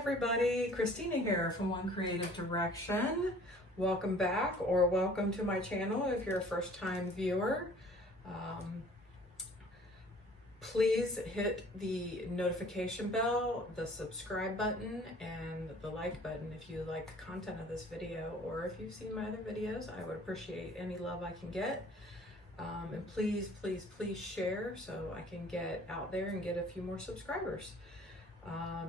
everybody, Christina here from One Creative Direction. Welcome back, or welcome to my channel if you're a first-time viewer. Please hit the notification bell, the subscribe button, and the like button if you like the content of this video, or if you've seen my other videos. I would appreciate any love I can get. And please share so I can get out there and get a few more subscribers.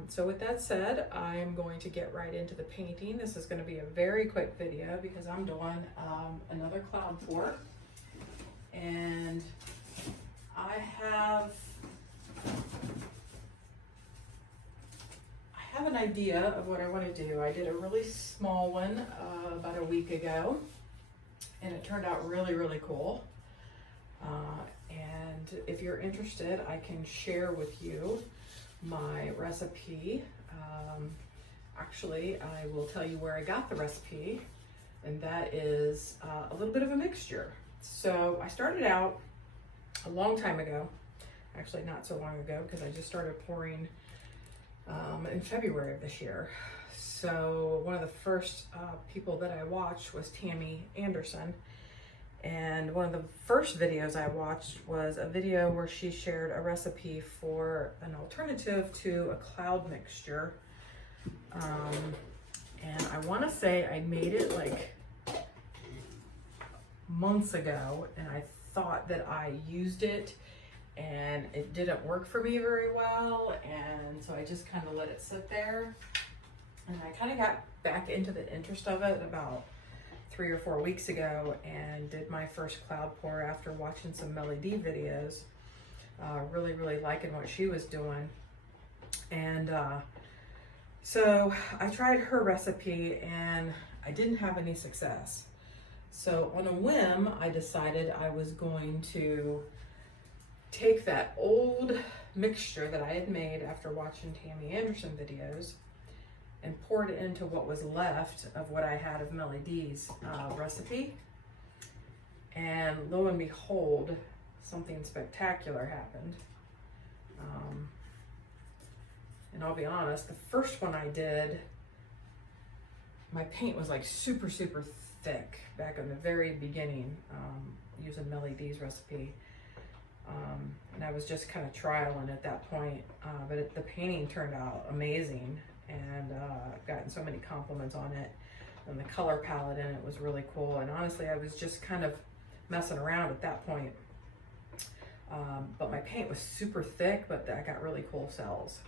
So with that said, I'm going to get right into the painting. This is going to be a very quick video because I'm doing another cloud pour, and I have an idea of what I want to do. I did a really small one about a week ago, and it turned out really cool. And if you're interested, I can share with you my recipe. Actually, I will tell you where I got the recipe, and that is a little bit of a mixture. So I started out a long time ago, actually not so long ago, because I just started pouring in February of this year. So one of the first people that I watched was Tammy Anderson. And one of the first videos I watched was a video where she shared a recipe for an alternative to a cloud mixture. And I want to say I made it like months ago, and I thought that I used it and it didn't work for me very well. And so I just kind of let it sit there. And I kind of got back into the interest of it about 3 or 4 weeks ago and did my first cloud pour after watching some Melly D videos. Really liking what she was doing. And so I tried her recipe and I didn't have any success. So on a whim, I decided I was going to take that old mixture that I had made after watching Tammy Anderson videos and poured it into what was left of what I had of Melly D's recipe. And lo and behold, something spectacular happened. And I'll be honest, the first one I did, my paint was like super thick back in the very beginning, using Melly D's recipe. And I was just kind of trialing at that point, but the painting turned out amazing. And I've gotten so many compliments on it, and the color palette in it was really cool. And honestly, I was just kind of messing around at that point. But my paint was super thick, but I got really cool cells.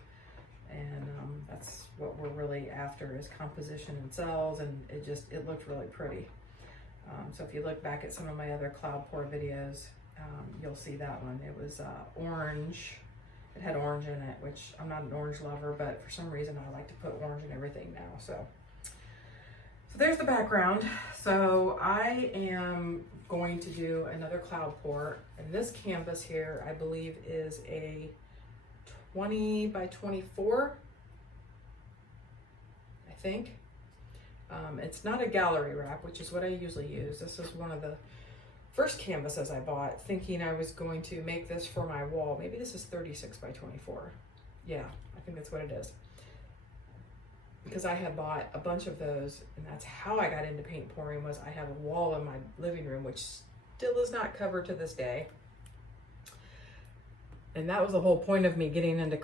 And that's what we're really after, is composition and cells, and it looked really pretty. So if you look back at some of my other cloud pour videos, you'll see that one. It was orange. It had orange in it, which I'm not an orange lover, but for some reason I like to put orange in everything now. So there's the background. So I am going to do another cloud pour, and this canvas here, I believe, is a 20 by 24, I think. It's not a gallery wrap, which is what I usually use. This is one of the first canvases I bought, thinking I was going to make this for my wall. Maybe this is 36 by 24. Yeah, I think that's what it is. Because I had bought a bunch of those, and that's how I got into paint pouring. Was I have a wall in my living room, which still is not covered to this day. And that was the whole point of me getting into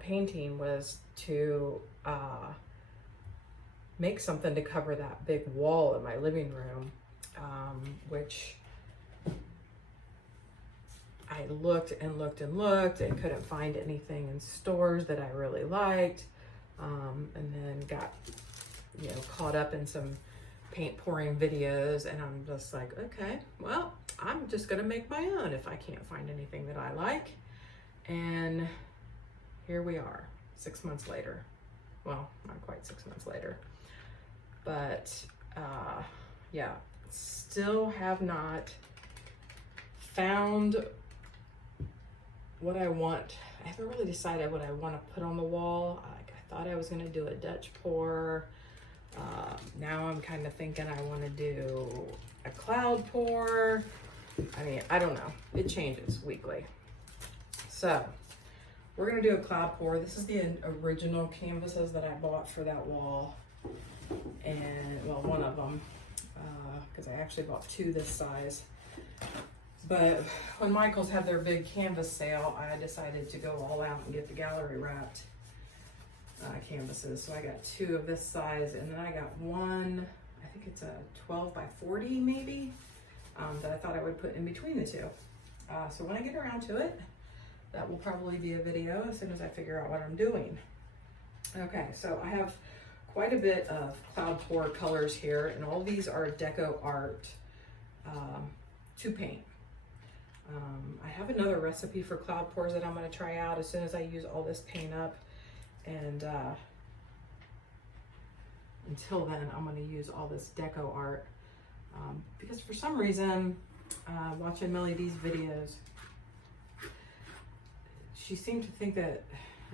painting, was to make something to cover that big wall in my living room. Which I looked and couldn't find anything in stores that I really liked, and then got caught up in some paint pouring videos, and I'm just like, okay, well, I'm just gonna make my own if I can't find anything that I like. And here we are, 6 months later. Well, not quite 6 months later, but yeah. Still have not found what I want. I haven't really decided what I want to put on the wall. I thought I was going to do a Dutch pour. Now I'm kind of thinking I want to do a cloud pour. I mean, I don't know. It changes weekly. So we're gonna do a cloud pour. This is the original canvases that I bought for that wall. And, well, one of them, because I actually bought two this size. But when Michaels had their big canvas sale, I decided to go all out and get the gallery wrapped canvases. So I got two of this size, and then I got one, I think it's a 12 by 40 maybe, that I thought I would put in between the two. So when I get around to it, that will probably be a video as soon as I figure out what I'm doing. Okay, so I have quite a bit of cloud pour colors here, and all these are deco art to paint. I have another recipe for cloud pours that I'm going to try out as soon as I use all this paint up, and until then I'm going to use all this deco art because for some reason watching Melly D's videos, she seemed to think that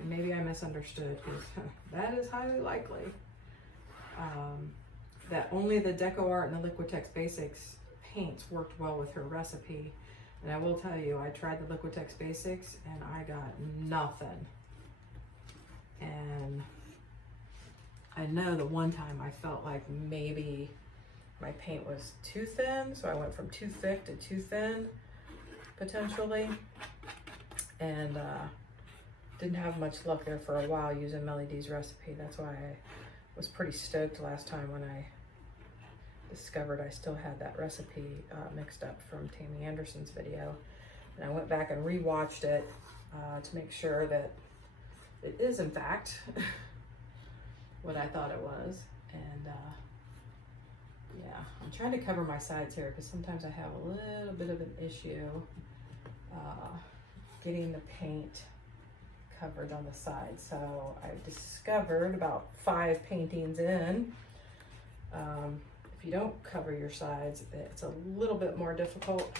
maybe I misunderstood, because that is highly likely, that only the deco art and the Liquitex Basics paints worked well with her recipe. And I will tell you, I tried the Liquitex Basics and I got nothing. And I know the one time I felt like maybe my paint was too thin, so I went from too thick to too thin, potentially. And didn't have much luck there for a while using Melly D's recipe. That's why I was pretty stoked last time when I discovered I still had that recipe mixed up from Tammy Anderson's video. And I went back and rewatched it to make sure that it is in fact what I thought it was. And yeah, I'm trying to cover my sides here because sometimes I have a little bit of an issue getting the paint covered on the side. So I discovered about 5 paintings in, if you don't cover your sides, it's a little bit more difficult.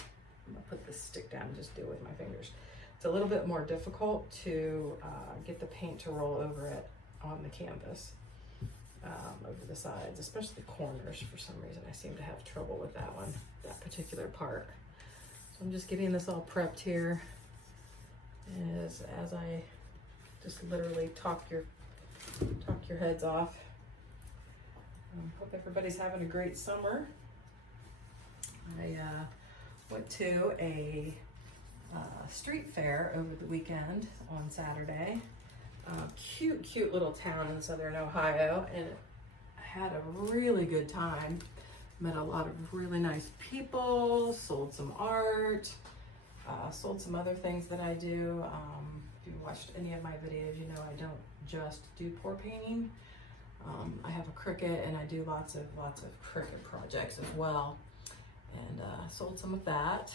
I'm gonna put this stick down and just do it with my fingers. It's a little bit more difficult to get the paint to roll over it on the canvas, over the sides, especially the corners. For some reason, I seem to have trouble with that one, that particular part. So I'm just getting this all prepped here as I just literally talk your heads off. Hope everybody's having a great summer. I went to a street fair over the weekend on Saturday. Cute little town in southern Ohio, and I had a really good time. Met a lot of really nice people, sold some art, sold some other things that I do. If you watched any of my videos, you know I don't just do pour painting. I have a Cricut, and I do lots of Cricut projects as well, and sold some of that,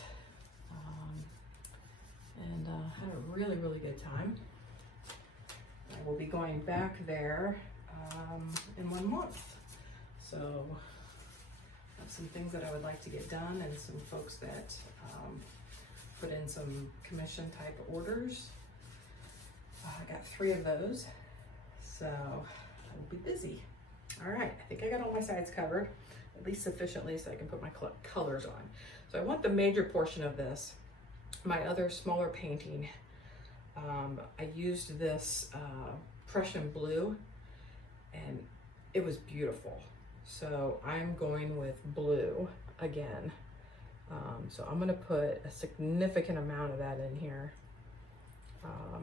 and had a really good time. I will be going back there in 1 month, so I have some things that I would like to get done, and some folks that put in some commission type orders. I got 3 of those, so I will be busy. All right, I think I got all my sides covered, at least sufficiently so I can put my colors on. So I want the major portion of this, my other smaller painting. I used this Prussian blue, and it was beautiful. So I'm going with blue again. So I'm gonna put a significant amount of that in here. I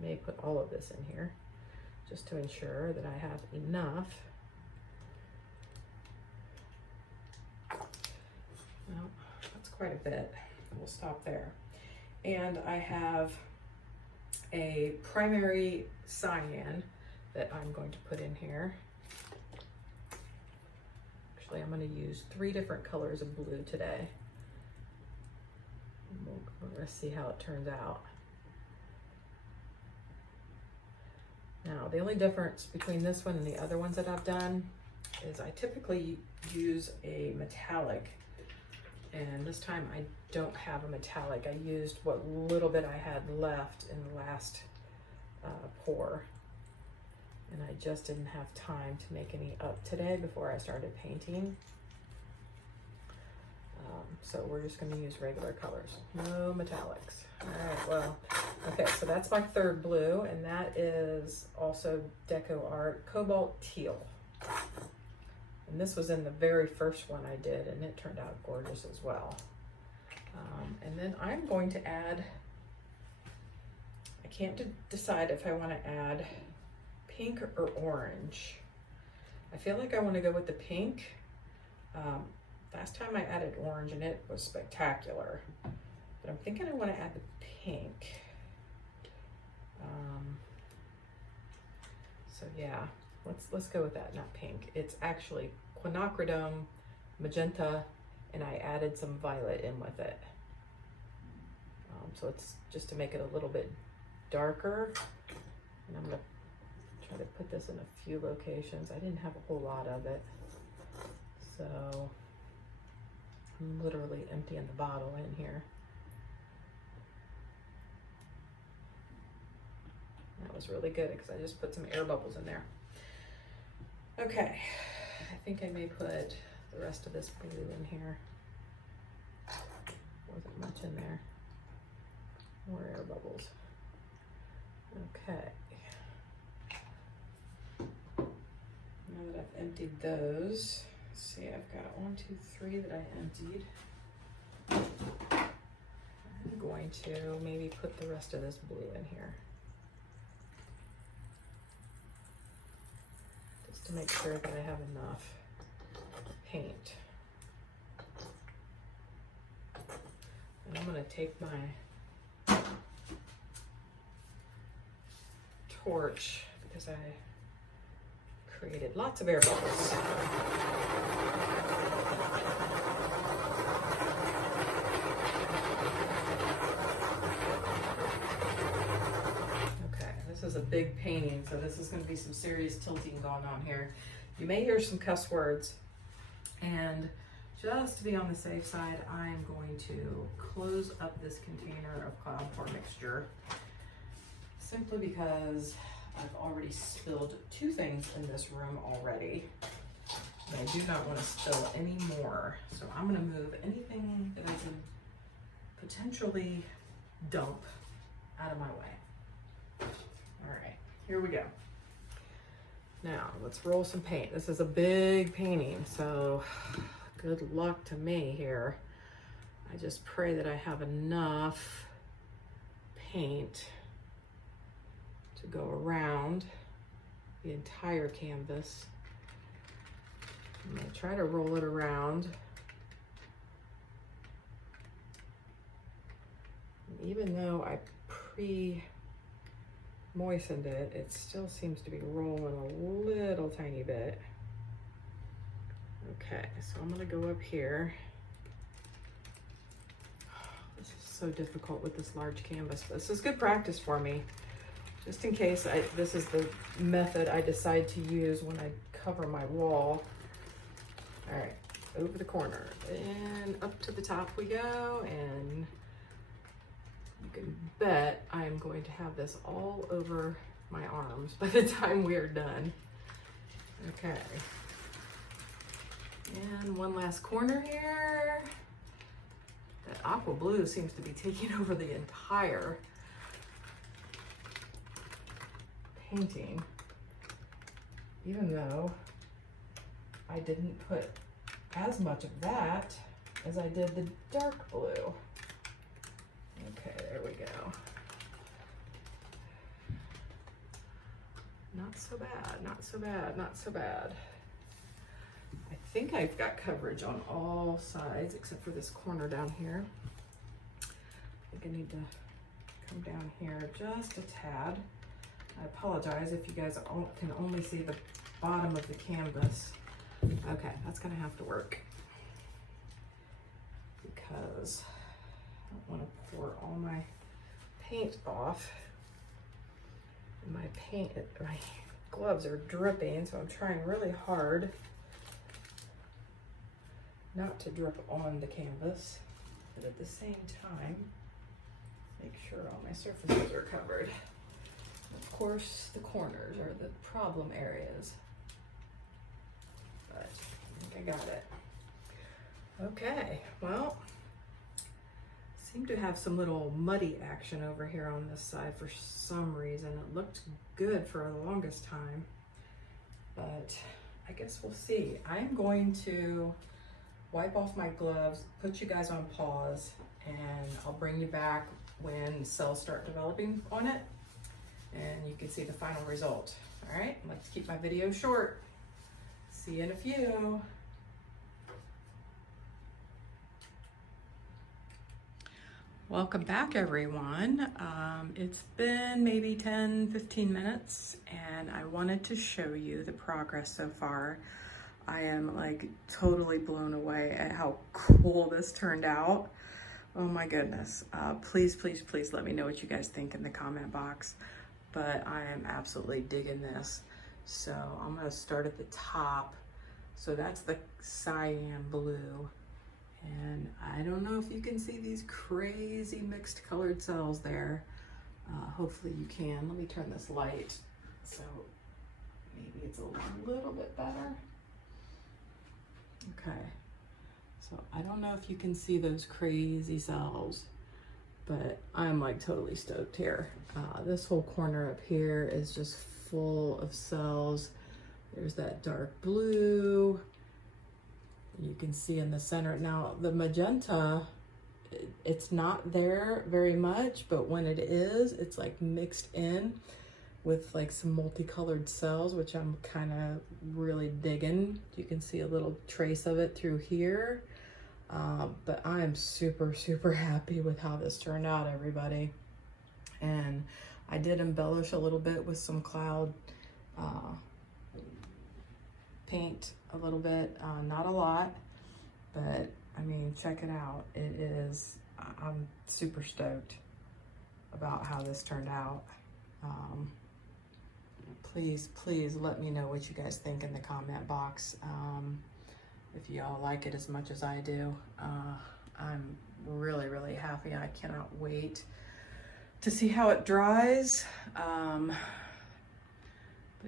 may put all of this in here just to ensure that I have enough. Well, that's quite a bit. We'll stop there. And I have a primary cyan that I'm going to put in here. Actually, I'm going to use 3 different colors of blue today. We're going to see how it turns out. Now, the only difference between this one and the other ones that I've done is I typically use a metallic, and this time I don't have a metallic. I used what little bit I had left in the last pour, and I just didn't have time to make any up today before I started painting. So we're just gonna use regular colors, no metallics. All right, well, okay, so that's my third blue, and that is also Deco Art Cobalt Teal. And this was in the very first one I did, and it turned out gorgeous as well. And then I'm going to add, I can't decide if I want to add pink or orange. I feel like I want to go with the pink. Last time I added orange and it was spectacular, but I'm thinking I want to add the pink. So yeah, let's go with that, not pink. It's actually quinacridone, magenta, and I added some violet in with it. So it's just to make it a little bit darker. And I'm gonna try to put this in a few locations. I didn't have a whole lot of it, so I'm literally emptying the bottle in here. That was really good because I just put some air bubbles in there. Okay, I think I may put the rest of this blue in here. Wasn't much in there. More air bubbles. Okay. Now that I've emptied those, let's see, I've got 1, 2, 3 that I emptied. I'm going to maybe put the rest of this blue in here, just to make sure that I have enough paint. And I'm going to take my torch, because I created lots of air bubbles. Okay, this is a big painting, so this is going to be some serious tilting going on here. You may hear some cuss words, and just to be on the safe side, I'm going to close up this container of cloud pour mixture, simply because I've already spilled 2 things in this room already, and I do not want to spill any more. So I'm going to move anything that I can potentially dump out of my way. All right, here we go. Now let's roll some paint. This is a big painting, so good luck to me here. I just pray that I have enough paint to go around the entire canvas. I'm going to try to roll it around. And even though I pre-moistened it, it still seems to be rolling a little tiny bit. Okay, so I'm going to go up here. This is so difficult with this large canvas. This is good practice for me, just in case this is the method I decide to use when I cover my wall. All right, over the corner and up to the top we go, and you can bet I'm going to have this all over my arms by the time we are done. Okay, and one last corner here. That aqua blue seems to be taking over the entire painting, even though I didn't put as much of that as I did the dark blue. Okay, there we go. Not so bad, not so bad, not so bad. I think I've got coverage on all sides except for this corner down here. I think I need to come down here just a tad. I apologize if you guys can only see the bottom of the canvas. Okay, that's gonna have to work, because I don't want to pour all my paint off. And my gloves are dripping, so I'm trying really hard not to drip on the canvas, but at the same time, make sure all my surfaces are covered. Of course, the corners are the problem areas, but I think I got it. Okay, well, seem to have some little muddy action over here on this side for some reason. It looked good for the longest time, but I guess we'll see. I'm going to wipe off my gloves, put you guys on pause, and I'll bring you back when cells start developing on it, and you can see the final result. All right, let's keep my video short. See you in a few. Welcome back, everyone. It's been maybe 10-15 minutes, and I wanted to show you the progress so far. I am like totally blown away at how cool this turned out. Oh my goodness. Please, please, please let me know what you guys think in the comment box. But I am absolutely digging this. So I'm gonna start at the top. So that's the cyan blue. And I don't know if you can see these crazy mixed colored cells there. Hopefully you can. Let me turn this light so maybe it's a little bit better. Okay, so I don't know if you can see those crazy cells, but I'm like totally stoked here. This whole corner up here is just full of cells. There's that dark blue. You can see in the center. Now the magenta, it's not there very much, but when it is, it's like mixed in with like some multicolored cells, which I'm kind of really digging. You can see a little trace of it through here. But I am super, super happy with how this turned out, everybody. And I did embellish a little bit with some cloud paint a little bit, not a lot, but I mean, check it out. It is, I'm super stoked about how this turned out. Please, please let me know what you guys think in the comment box. If y'all like it as much as I do. I'm really, really happy. I cannot wait to see how it dries. But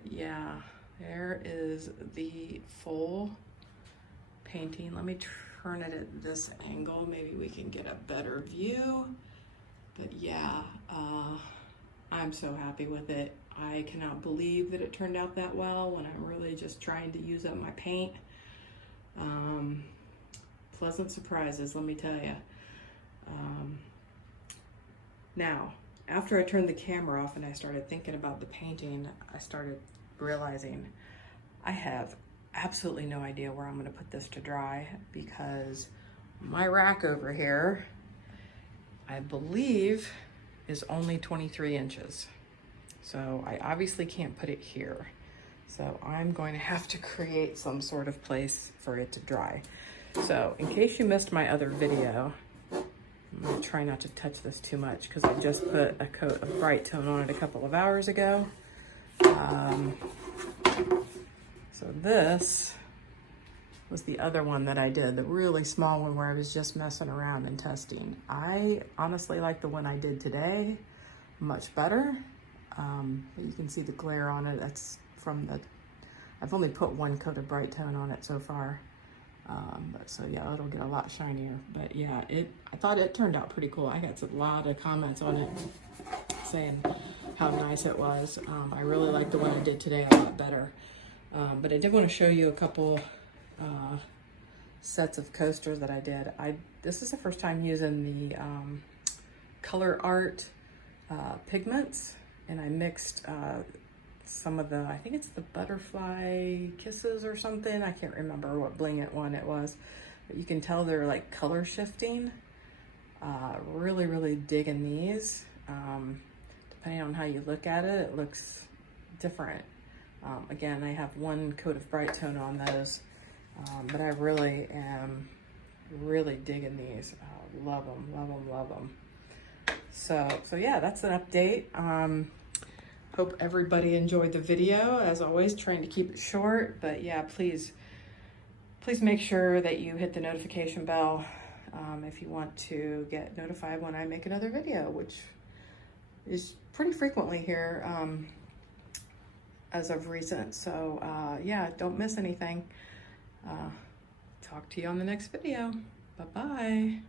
yeah, there is the full painting. Let me turn it at this angle. Maybe we can get a better view. But yeah, I'm so happy with it. I cannot believe that it turned out that well when I'm really just trying to use up my paint. Pleasant surprises, let me tell you. Now, after I turned the camera off and I started thinking about the painting, I started realizing I have absolutely no idea where I'm going to put this to dry, because my rack over here, I believe, is only 23 inches. So I obviously can't put it here. So I'm going to have to create some sort of place for it to dry. So in case you missed my other video, I'm gonna try not to touch this too much because I just put a coat of bright tone on it a couple of hours ago. So this was the other one that I did, the really small one where I was just messing around and testing. I honestly like the one I did today much better. But you can see the glare on it. That's from the, I've only put one coat of bright tone on it so far. But so yeah, it'll get a lot shinier. But yeah, I thought it turned out pretty cool. I got a lot of comments on it saying how nice it was. I really like the one I did today a lot better. But I did want to show you a couple sets of coasters that I did. This is the first time using the Color Art pigments, and I mixed some of the, I think it's the Butterfly Kisses or something. I can't remember what bling it one it was, but you can tell they're like color shifting. Really, really digging these. Depending on how you look at it, it looks different. Again, I have one coat of bright tone on those, but I really am really digging these. Love them, love them, love them. So yeah, that's an update. Hope everybody enjoyed the video. As always, trying to keep it short, but yeah, please make sure that you hit the notification bell if you want to get notified when I make another video, which is pretty frequently here as of recent. So yeah, don't miss anything. talk to you on the next video. Bye-bye.